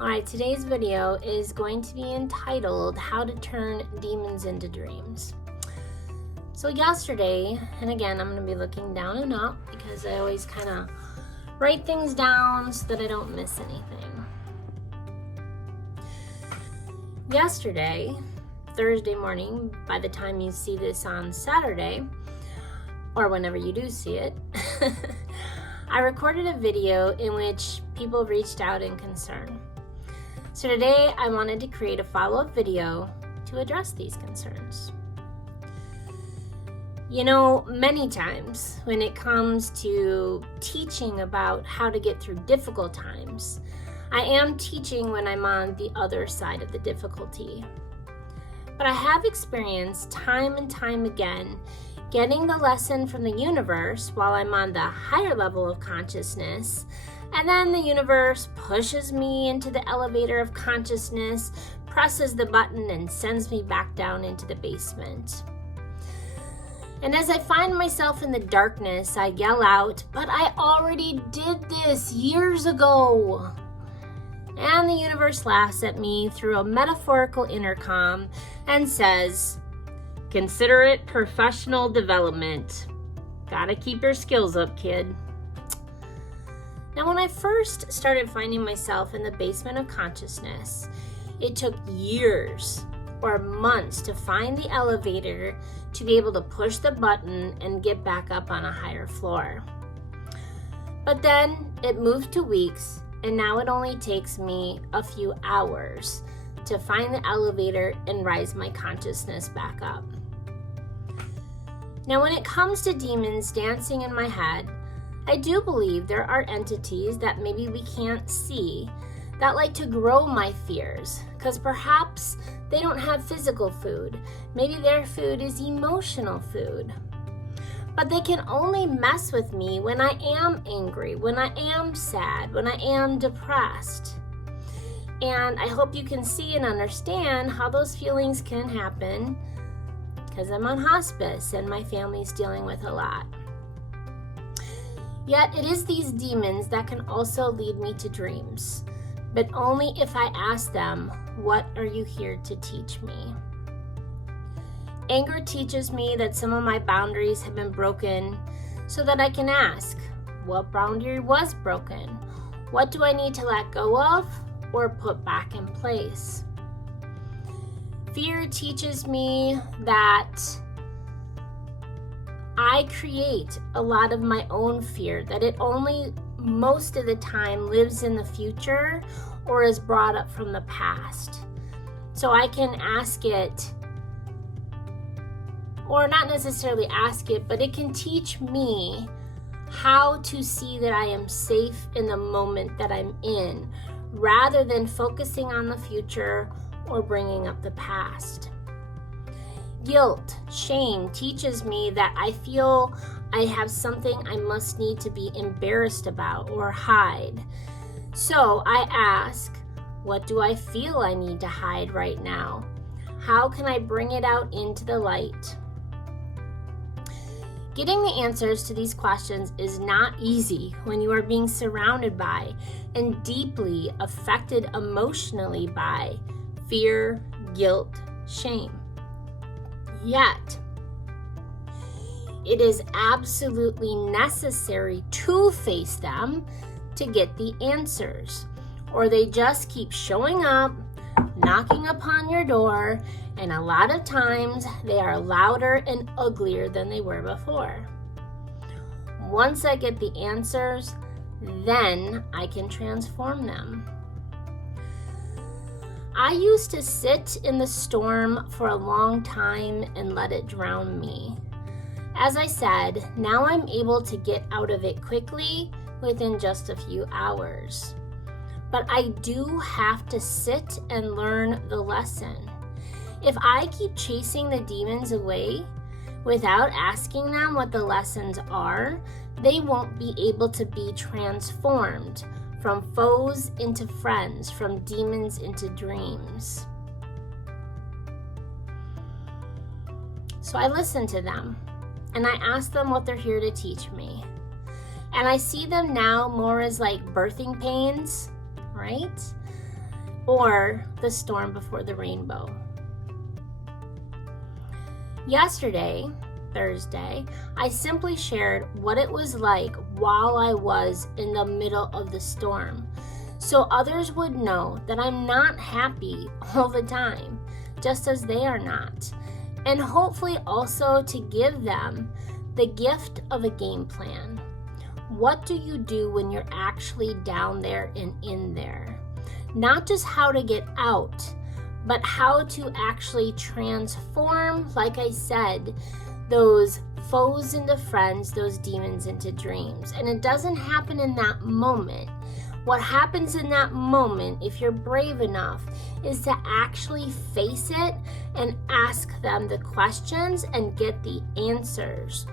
Alright, today's video is going to be entitled How to Turn Demons into Dreams. So yesterday, and again I'm going to be looking down and up because I always kind of write things down so that I don't miss anything. Yesterday, Thursday morning, by the time you see this on Saturday, or whenever you do see it, I recorded a video in which people reached out in concern. So today I wanted to create a follow-up video to address these concerns. You know, many times when it comes to teaching about how to get through difficult times, I am teaching when I'm on the other side of the difficulty. But I have experienced time and time again getting the lesson from the universe while I'm on the higher level of consciousness, and then the universe pushes me into the elevator of consciousness, presses the button, and sends me back down into the basement. And as I find myself in the darkness, I yell out, "But I already did this years ago!" And the universe laughs at me through a metaphorical intercom and says, "Consider it professional development. Gotta keep your skills up, kid." Now, when I first started finding myself in the basement of consciousness, it took years or months to find the elevator to be able to push the button and get back up on a higher floor. But then it moved to weeks, and now it only takes me a few hours to find the elevator and rise my consciousness back up. Now, when it comes to demons dancing in my head, I do believe there are entities that maybe we can't see that like to grow my fears, because perhaps they don't have physical food. Maybe their food is emotional food. But they can only mess with me when I am angry, when I am sad, when I am depressed. And I hope you can see and understand how those feelings can happen because I'm on hospice and my family's dealing with a lot. Yet it is these demons that can also lead me to dreams, but only if I ask them, "What are you here to teach me?" Anger teaches me that some of my boundaries have been broken so that I can ask, what boundary was broken? What do I need to let go of or put back in place? Fear teaches me that I create a lot of my own fear, that it only most of the time lives in the future or is brought up from the past. So I can ask it, or not necessarily ask it, but it can teach me how to see that I am safe in the moment that I'm in, rather than focusing on the future or bringing up the past. Guilt, shame teaches me that I feel I have something I must need to be embarrassed about or hide. So I ask, what do I feel I need to hide right now? How can I bring it out into the light? Getting the answers to these questions is not easy when you are being surrounded by and deeply affected emotionally by fear, guilt, shame. Yet, it is absolutely necessary to face them to get the answers, or they just keep showing up, knocking upon your door, and a lot of times they are louder and uglier than they were before. Once I get the answers, then I can transform them. I used to sit in the storm for a long time and let it drown me. As I said, now I'm able to get out of it quickly within just a few hours. But I do have to sit and learn the lesson. If I keep chasing the demons away without asking them what the lessons are, they won't be able to be transformed from foes into friends, from demons into dreams. So I listen to them and I ask them what they're here to teach me. And I see them now more as like birthing pains, right? or the storm before the rainbow. Yesterday, Thursday, I simply shared what it was like while I was in the middle of the storm, so others would know that I'm not happy all the time, just as they are not, and hopefully also to give them the gift of a game plan. What do you do when you're actually down there and in there? Not just how to get out, but how to actually transform, like I said, those foes into friends, those demons into dreams. And it doesn't happen in that moment. What happens in that moment, if you're brave enough, is to actually face it and ask them the questions and get the answers.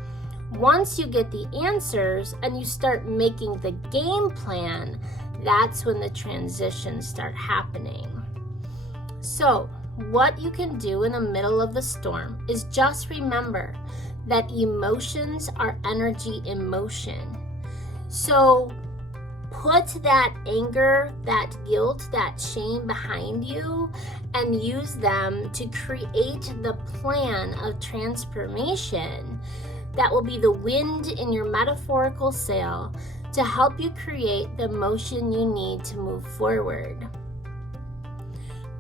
Once you get the answers and you start making the game plan, that's when the transitions start happening. So, what you can do in the middle of the storm is just remember that emotions are energy in motion. So, put that anger, that guilt, that shame behind you and use them to create the plan of transformation that will be the wind in your metaphorical sail to help you create the motion you need to move forward.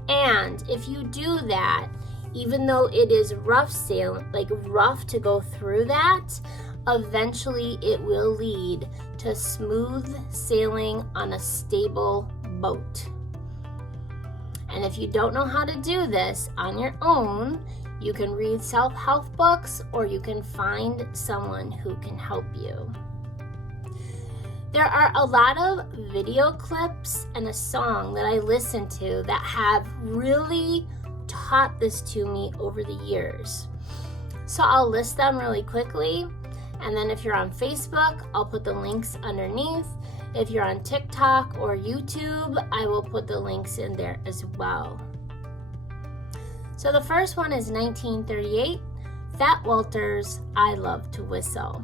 And if you do that, even though it is rough to go through that, eventually it will lead to smooth sailing on a stable boat. And if you don't know how to do this on your own, you can read self-help books or you can find someone who can help you. There are a lot of video clips and a song that I listen to that have really taught this to me over the years. So I'll list them really quickly, and then if you're on Facebook, I'll put the links underneath. If you're on TikTok or YouTube, I will put the links in there as well. So the first one is 1938, Fat Walter's I Love to Whistle.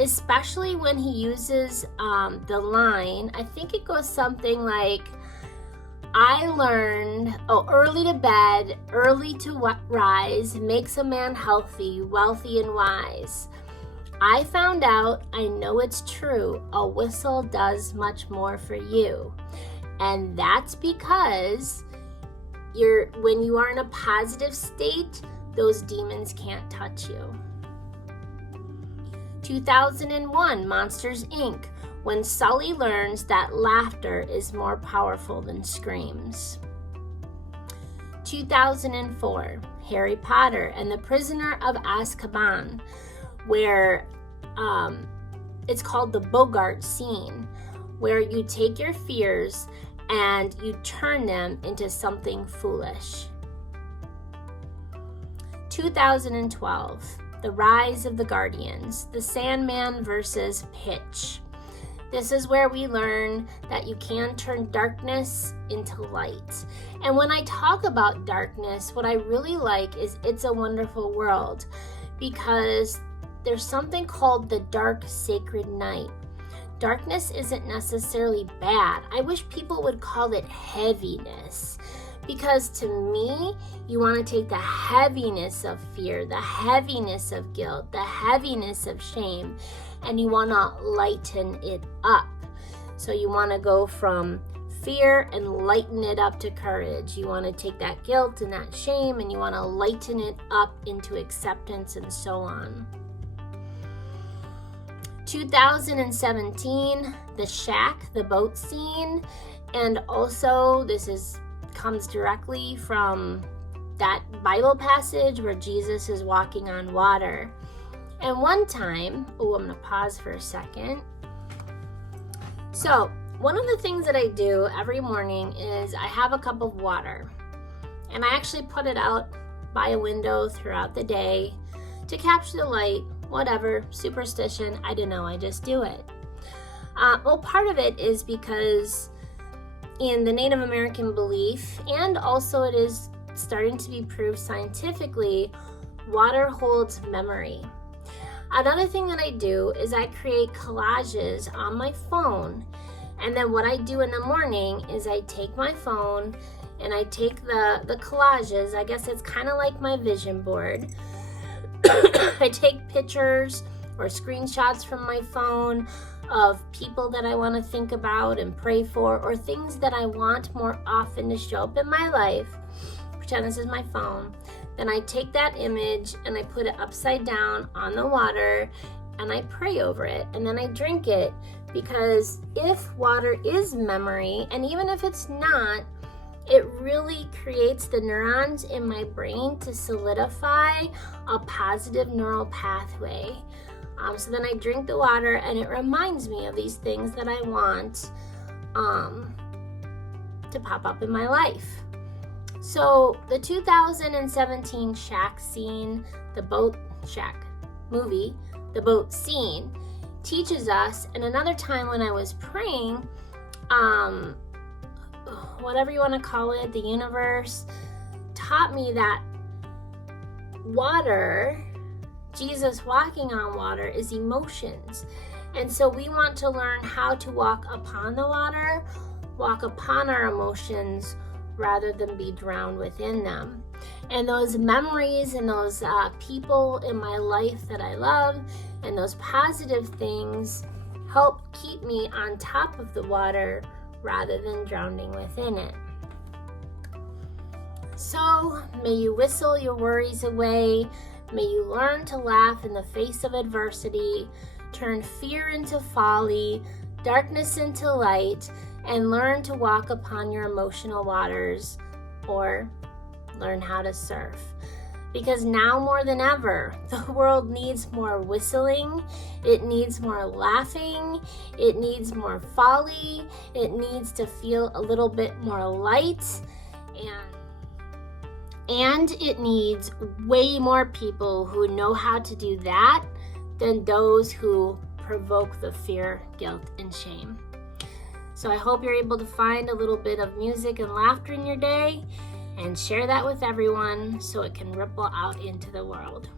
Especially when he uses the line, I think it goes something like, I learned, early to bed, early to rise, makes a man healthy, wealthy, and wise. I found out, I know it's true, a whistle does much more for you. And that's because when you are in a positive state, those demons can't touch you. 2001, Monsters, Inc., when Sully learns that laughter is more powerful than screams. 2004, Harry Potter and the Prisoner of Azkaban, where it's called the Boggard scene, where you take your fears and you turn them into something foolish. 2012, The Rise of the Guardians, the Sandman versus Pitch. This is where we learn that you can turn darkness into light. And when I talk about darkness, what I really like is It's a Wonderful World, because there's something called the dark sacred night. Darkness isn't necessarily bad. I wish people would call it heaviness. Because to me, you want to take the heaviness of fear, the heaviness of guilt, the heaviness of shame, and you want to lighten it up. So you want to go from fear and lighten it up to courage. You want to take that guilt and that shame and you want to lighten it up into acceptance and so on. 2017, The Shack, the boat scene, and also comes directly from that Bible passage where Jesus is walking on water. And one time, I'm going to pause for a second. So, one of the things that I do every morning is I have a cup of water. And I actually put it out by a window throughout the day to capture the light, whatever, superstition, I don't know, I just do it. Part of it is because in the Native American belief, and also it is starting to be proved scientifically, water holds memory. Another thing that I do is I create collages on my phone And then what I do in the morning is I take my phone and I take the collages. I guess it's kind of like my vision board. I take pictures or screenshots from my phone of people that I want to think about and pray for, or things that I want more often to show up in my life. Pretend this is my phone. Then I take that image and I put it upside down on the water and I pray over it, and then I drink it, because if water is memory, and even if it's not, it really creates the neurons in my brain to solidify a positive neural pathway. So then I drink the water and it reminds me of these things that I want to pop up in my life. So the 2017 shack scene, the boat shack movie, the boat scene, teaches us, and another time when I was praying, whatever you want to call it, the universe taught me that water, Jesus walking on water, is emotions. And so we want to learn how to walk upon the water, walk upon our emotions, rather than be drowned within them. And those memories and those people in my life that I love, and those positive things help keep me on top of the water rather than drowning within it. So may you whistle your worries away. May you learn to laugh in the face of adversity, turn fear into folly, darkness into light, and learn to walk upon your emotional waters, or learn how to surf. Because now more than ever, the world needs more whistling, it needs more laughing, it needs more folly, it needs to feel a little bit more light, and it needs way more people who know how to do that than those who provoke the fear, guilt, and shame. So I hope you're able to find a little bit of music and laughter in your day and share that with everyone so it can ripple out into the world.